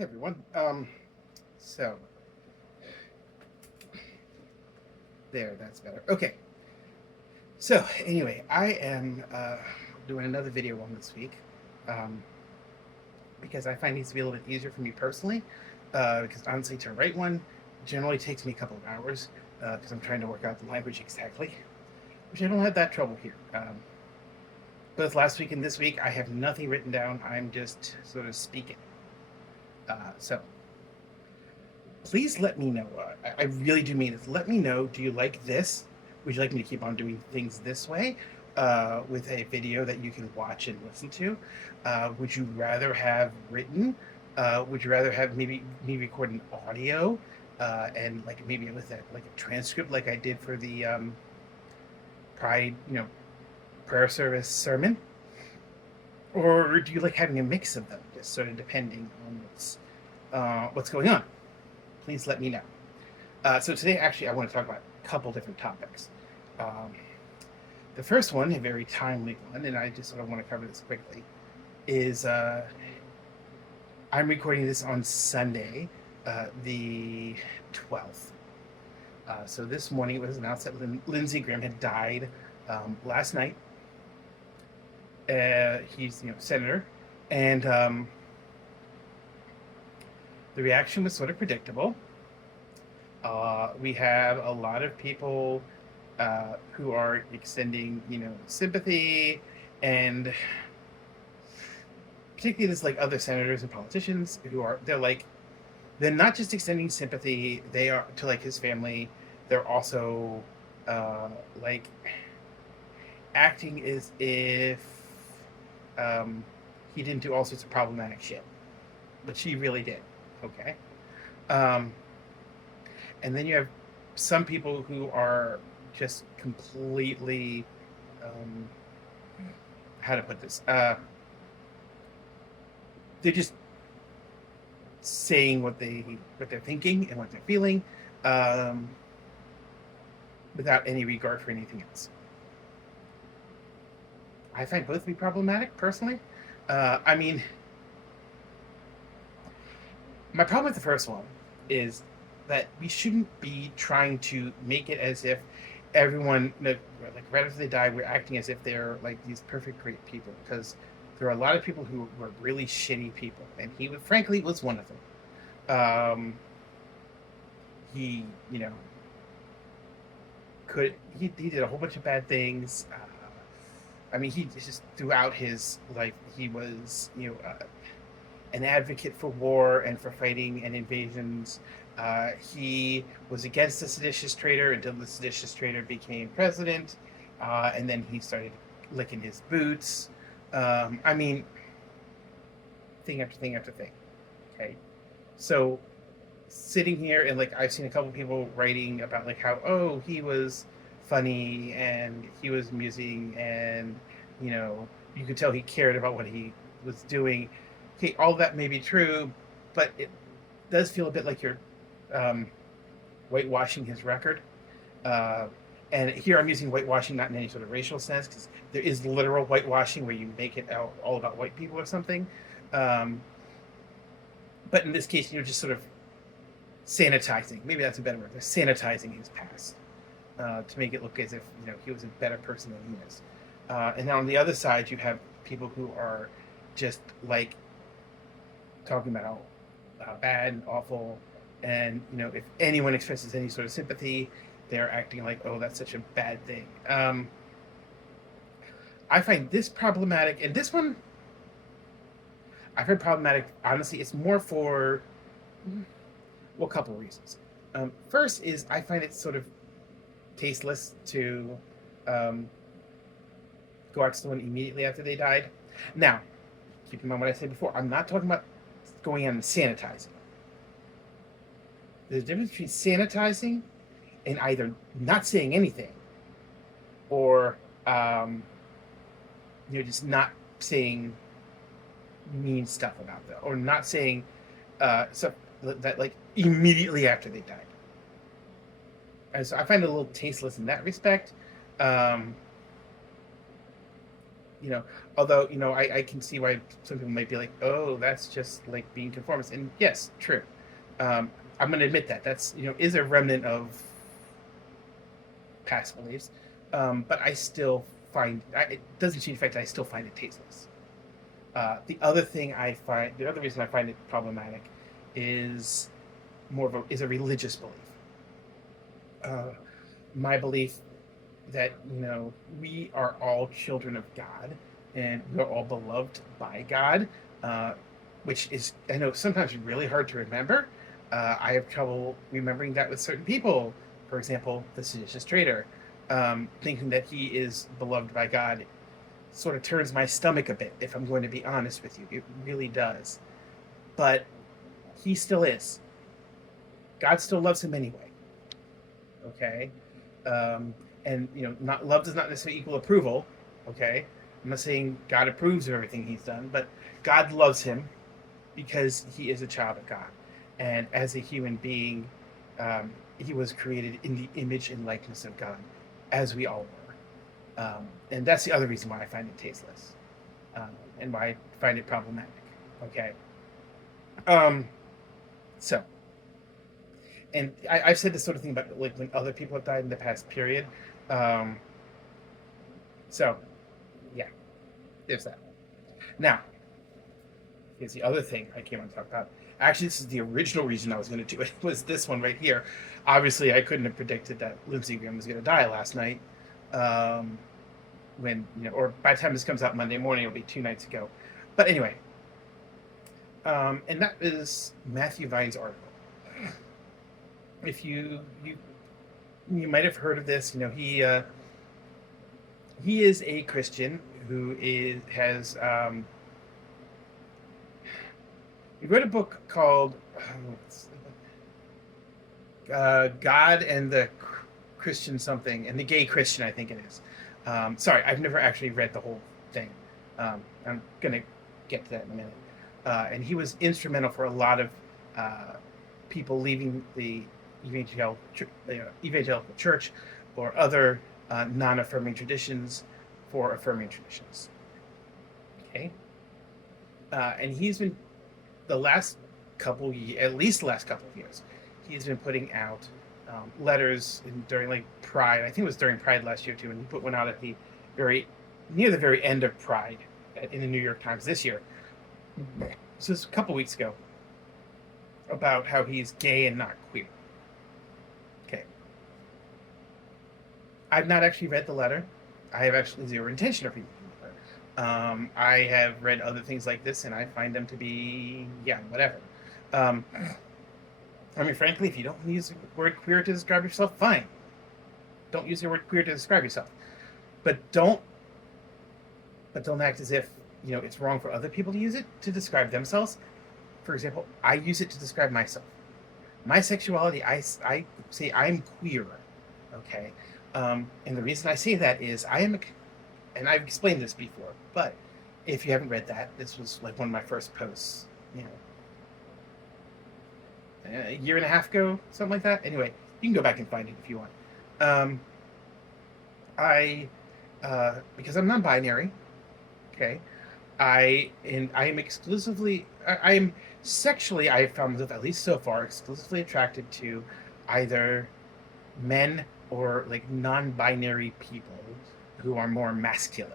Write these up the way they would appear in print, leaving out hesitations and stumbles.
Hey everyone. So there, that's better. Okay. So anyway, I am doing another video one this week um, because I find these to be a little bit easier for me personally. Because honestly, to write one generally takes me a couple of hours because I'm trying to work out the language exactly, which I don't have that trouble here. Both last week and this week, I have nothing written down. I'm just sort of speaking. So please let me know. I really do mean this. Let me know. Do you like this? Would you like me to keep on doing things this way with a video that you can watch and listen to? Would you rather have written? Would you rather have maybe me record an audio and like maybe with a transcript like I did for the Pride, prayer service sermon? Or do you like having a mix of them, just sort of depending on what's going on? Please let me know. So today, actually, I want to talk about a couple different topics. Um, the first one, a very timely one, and I just sort of want to cover this quickly, is I'm recording this on Sunday, the 12th. So this morning it was announced that Lindsey Graham had died last night. He's, senator, and the reaction was sort of predictable. We have a lot of people who are extending, sympathy, and particularly there's like other senators and politicians who they're not just extending sympathy. They are to like his family. They're also like acting as if he didn't do all sorts of problematic shit, but she really did. Okay. Um, and then you have some people who are just completely how to put this they're just saying what they're thinking and what they're feeling um, without any regard for anything else. I find both to be problematic personally. I mean, my problem with the first one is that we shouldn't be trying to make it as if everyone, like right after they die, we're acting as if they're like these perfect, great people. Because there are a lot of people who were really shitty people, and he, frankly, was one of them. He, he did a whole bunch of bad things. I mean, he just throughout his life, he was, an advocate for war and for fighting and invasions. He was against the seditious traitor until the seditious traitor became president, and then he started licking his boots. I mean, thing after thing after thing. Okay, so sitting here and like I've seen a couple people writing about like how he was funny and he was amusing and you could tell he cared about what he was doing. Okay, all that may be true, but it does feel a bit like you're whitewashing his record. Uh, and here I'm using whitewashing not in any sort of racial sense, because there is literal whitewashing where you make it all about white people or something. Um, but in this case, you're just sort of sanitizing. Maybe that's a better word. They're sanitizing his past to make it look as if he was a better person than he is. And then on the other side, you have people who are just like talking about how bad and awful, and if anyone expresses any sort of sympathy, they're acting like, oh, that's such a bad thing. I find this problematic, and this one I find problematic. Honestly, it's more for a couple of reasons. First is I find it sort of tasteless to go after someone immediately after they died. Now, keep in mind what I said before. I'm not talking about going in and sanitizing. There's a difference between sanitizing and either not saying anything or just not saying mean stuff about them, or not saying stuff that like immediately after they died. And so I find it a little tasteless in that respect. you know, although, I can see why some people might be like, oh, that's just like being conformist. And yes, true. I'm going to admit that that's, is a remnant of past beliefs. But I still it doesn't change the fact that I still find it tasteless. The other reason I find it problematic is is a religious belief. Uh, my belief that we are all children of God and we're all beloved by God, uh, which is, I know, sometimes really hard to remember. I have trouble remembering that with certain people. For example, the seditious traitor, thinking that he is beloved by God sort of turns my stomach a bit, if I'm going to be honest with you. It really does. But he still is. God still loves him anyway. Okay? And not love does not necessarily equal approval. Okay? I'm not saying God approves of everything he's done, but God loves him because he is a child of God. And as a human being, he was created in the image and likeness of God, as we all were. And that's the other reason why I find it tasteless, and why I find it problematic. Okay. So, and I've said this sort of thing about like when other people have died in the past period. Um, so, yeah, there's that. Now, here's the other thing I came on to talk about. Actually, this is the original reason I was going to do it. Was this one right here? Obviously, I couldn't have predicted that Lindsey was going to die last night. When or by the time this comes out Monday morning, it'll be 2 nights ago. But anyway, and that is Matthew Vine's article. If you might have heard of this, he is a Christian who has he wrote a book called God and the Christian something, and the Gay Christian, I think it is. Sorry, I've never actually read the whole thing. I'm gonna get to that in a minute. And he was instrumental for a lot of people leaving the evangelical church or other non-affirming traditions for affirming traditions. Okay, and he's been at least the last couple of years, he's been putting out letters during like Pride. I think it was during Pride last year too, and he put one out at the near the very end of Pride in the New York Times this year. So it's a couple weeks ago, about how he's gay and not queer. Okay. I've not actually read the letter. I have actually zero intention of reading the letter. I have read other things like this, and I find them to be, whatever. I mean, frankly, if you don't use the word queer to describe yourself, fine. Don't use the word queer to describe yourself. But don't act as if, it's wrong for other people to use it to describe themselves. For example, I use it to describe myself. My sexuality, I say I'm queer, okay? And the reason I say that is and I've explained this before, but if you haven't read that, this was like one of my first posts, a year and a half ago, something like that. Anyway, you can go back and find it if you want. Because I'm non-binary, okay? I am exclusively, I am sexually, I have found myself, at least so far, exclusively attracted to either men or like non-binary people who are more masculine.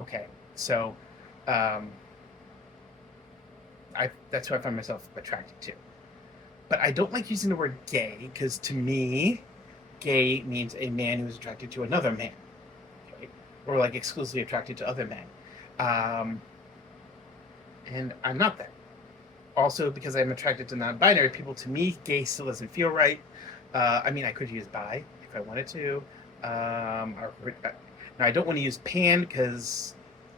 Okay, so that's who I find myself attracted to. But I don't like using the word gay, because to me, gay means a man who is attracted to another man, okay? Or like exclusively attracted to other men. And I'm not that. Also, because I'm attracted to non-binary people, to me, gay still doesn't feel right. I mean, I could use bi if I wanted to. Now, I don't want to use pan, because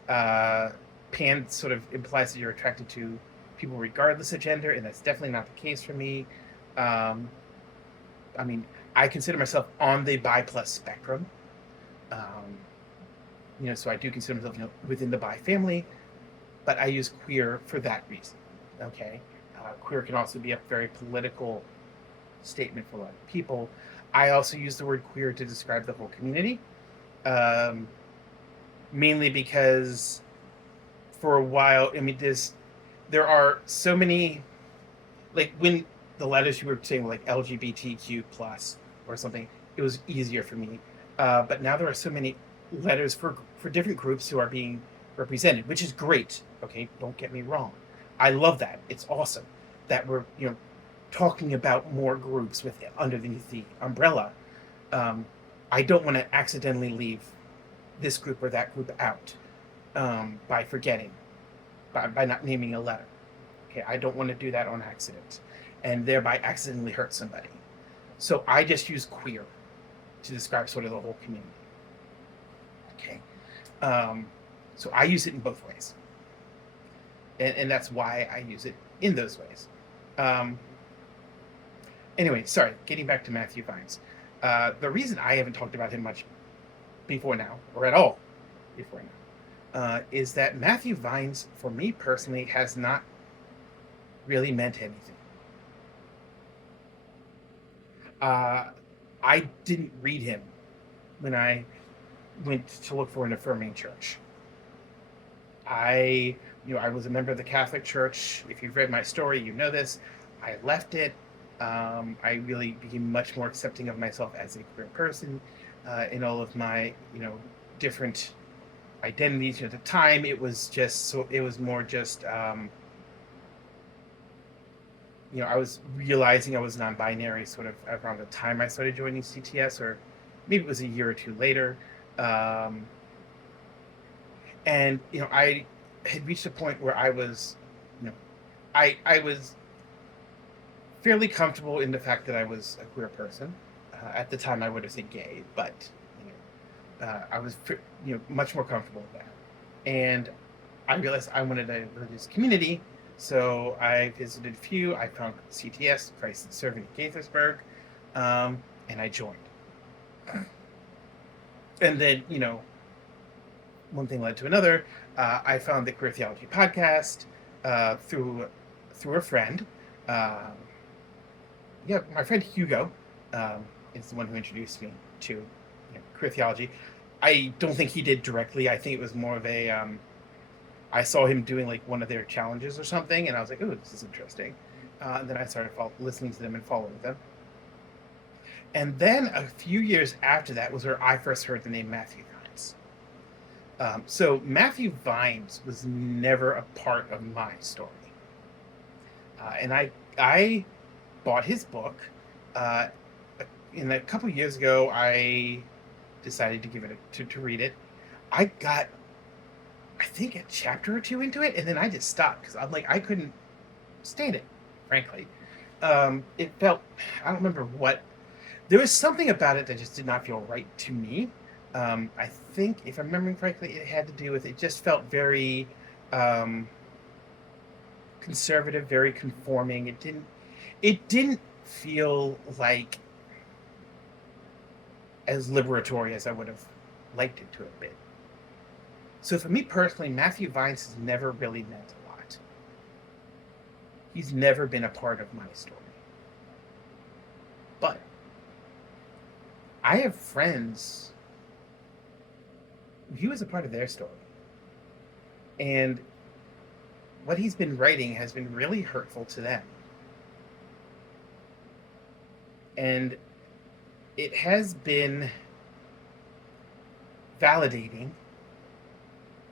pan sort of implies that you're attracted to people regardless of gender, and that's definitely not the case for me. I mean, I consider myself on the bi plus spectrum. So I do consider myself, within the bi family, but I use queer for that reason. Okay, queer can also be a very political statement for a lot of people. I also use the word queer to describe the whole community. um, mainly because for a while, I mean, there are so many, like when the letters you were saying were like LGBTQ plus or something, it was easier for me. But now there are so many letters for different groups who are being represented, which is great. Okay, don't get me wrong, I love that. It's awesome that we're talking about more groups with underneath the umbrella. Um, I don't want to accidentally leave this group or that group out by forgetting, by not naming a letter. Okay, I don't want to do that on accident and thereby accidentally hurt somebody. So I just use queer to describe sort of the whole community. Okay. Um, so I use it in both ways. And that's why I use it in those ways. Um, anyway, sorry, getting back to Matthew Vines. The reason I haven't talked about him much before now, or at all before now, is that Matthew Vines, for me personally, has not really meant anything. I didn't read him when I went to look for an affirming church. I was a member of the Catholic Church. If you've read my story, you know this. I left it. I really became much more accepting of myself as a queer person in all of my, different identities. At the time, it was just so. It was more just. I was realizing I was non-binary sort of around the time I started joining CTS, or maybe it was a year or two later. And I had reached a point where I was, I was fairly comfortable in the fact that I was a queer person. At the time, I would have said gay, but I was much more comfortable with that. And I realized I wanted a religious community, so I visited a few. I found CTS, Christ the Servant in Gaithersburg, and I joined. And then, one thing led to another. I found the Queer Theology podcast through a friend. My friend Hugo is the one who introduced me to Queer Theology. I don't think he did directly. I think it was more of a I saw him doing like one of their challenges or something, and I was like, "Oh, this is interesting." And then I started listening to them and following them. And then a few years after that was where I first heard the name Matthew Vines. So Matthew Vines was never a part of my story, and I bought his book. In a couple years ago, I decided to give it to read it. I got, I think, a chapter or two into it, and then I just stopped because I'm like, I couldn't stand it, frankly. It felt, I don't remember what, there was something about it that just did not feel right to me. I think, if I'm remembering correctly, it had to do with, it just felt very conservative, very conforming. It didn't feel like as liberatory as I would have liked it to have been. So for me personally, Matthew Vines has never really meant a lot. He's never been a part of my story. But I have friends, he was a part of their story. And what he's been writing has been really hurtful to them. And it has been validating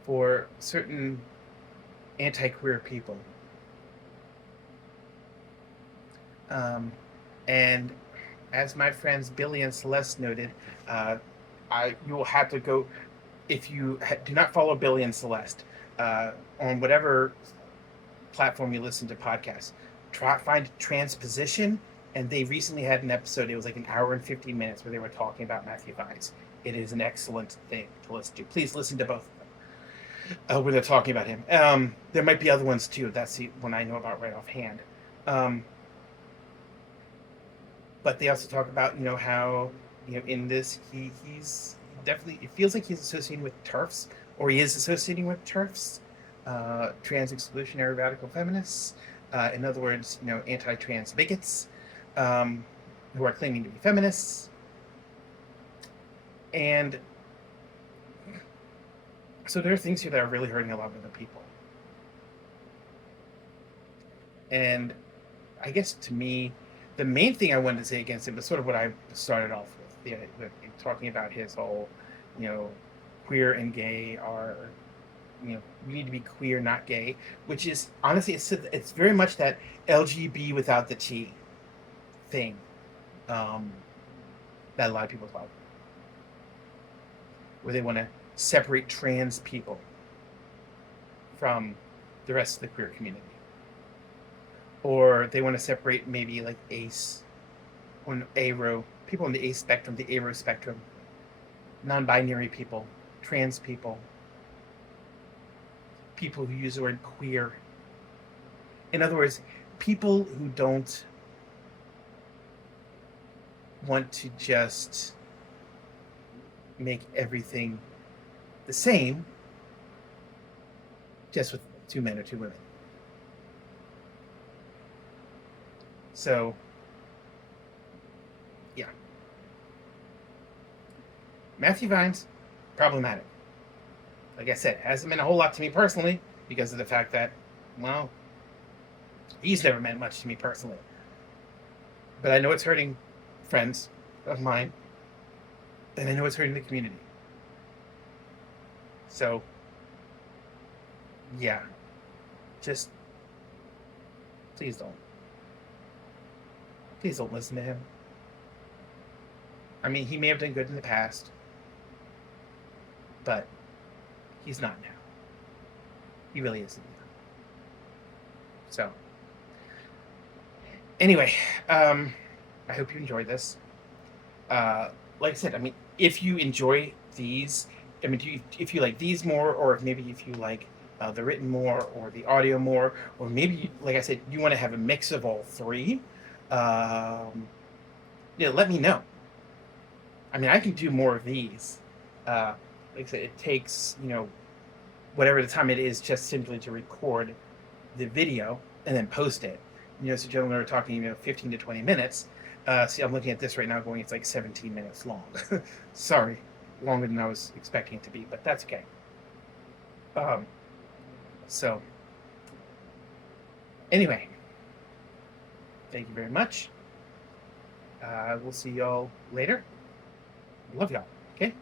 for certain anti-queer people. And as my friends Billy and Celeste noted, you will have to go, if you do not follow Billy and Celeste on whatever platform you listen to podcasts, find Transposition. And they recently had an episode, it was like an hour and 15 minutes, where they were talking about Matthew Vines. It is an excellent thing to listen to. Please listen to both of them when they're talking about him. There might be other ones too. That's the one I know about right offhand. But they also talk about, how, in this, he's definitely, it feels like he's associating with TERFs, or he is associating with TERFs, trans exclusionary radical feminists. In other words, anti-trans bigots. Who are claiming to be feminists. And So there are things here that are really hurting a lot of other people. And I guess to me, the main thing I wanted to say against it was sort of what I started off with talking about his whole, you know, queer and gay are, we need to be queer, not gay, which is honestly, it's very much that LGB without the T thing um, that a lot of people talk about, where they want to separate trans people from the rest of the queer community, or they want to separate maybe like ace on aro people on the ace spectrum, the aro spectrum, non-binary people, trans people, people who use the word queer. In other words, people who don't want to just make everything the same, just with 2 men or 2 women. So, yeah. Matthew Vines, problematic. Like I said, hasn't meant a whole lot to me personally because of the fact that, well, he's never meant much to me personally. But I know it's hurting friends of mine, and I know it's hurting the community. So, yeah, just please don't. Please don't listen to him. I mean, he may have done good in the past, but he's not now. He really isn't now. So, anyway, I hope you enjoyed this. Like I said, I mean, if you enjoy these, I mean, if you like these more, or maybe if you like the written more, or the audio more, or maybe, like I said, you want to have a mix of all three, let me know. I mean, I can do more of these. Like I said, it takes, whatever the time it is just simply to record the video and then post it. So generally we're talking, 15 to 20 minutes. See, I'm looking at this right now going, it's like 17 minutes long. Sorry, longer than I was expecting it to be, but that's okay. So, anyway, thank you very much. We'll see y'all later. Love y'all, okay?